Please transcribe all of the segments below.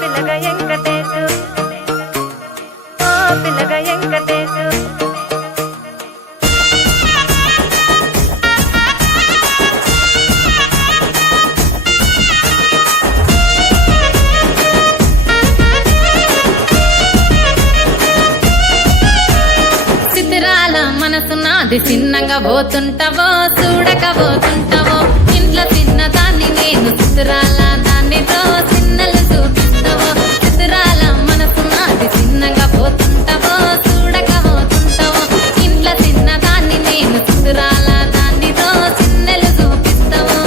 పిల్లగా వెంకటేశు ఓ పిల్లగా వెంకటేశు మనసు నాది చిన్నగా పోతుంటావో చూడక పోతుంటావో ఇంట్లో చిన్నదాన్ని నేను చిత్రాల దానితో చిన్నలు చూపిస్తావో చిత్రాల మనసు నాది చిన్నగా పోతుంటావో చూడక పోతుంటావో ఇంట్లో చిన్నదాన్ని నేను చిత్రాల దానితో చిన్నలు చూపిస్తావో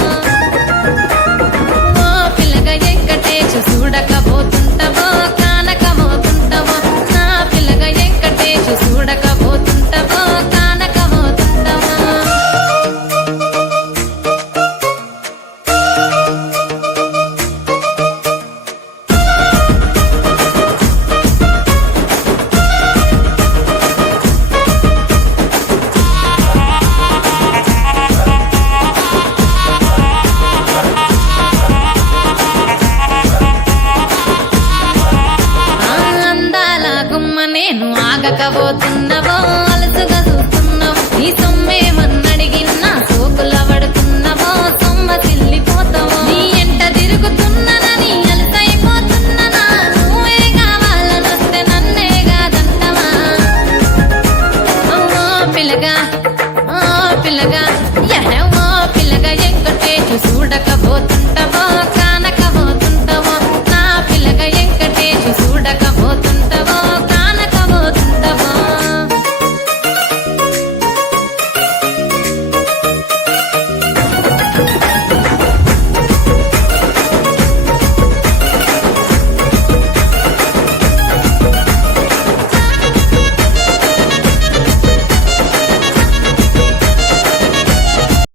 ఓ పిల్లగా వెంకటేశు చూడక పోతుంటావో కానక పోతుంటావో నా పిల్లగా వెంకటేశు చూడక పోతుంటావో నేను ఆగకపోతున్నవో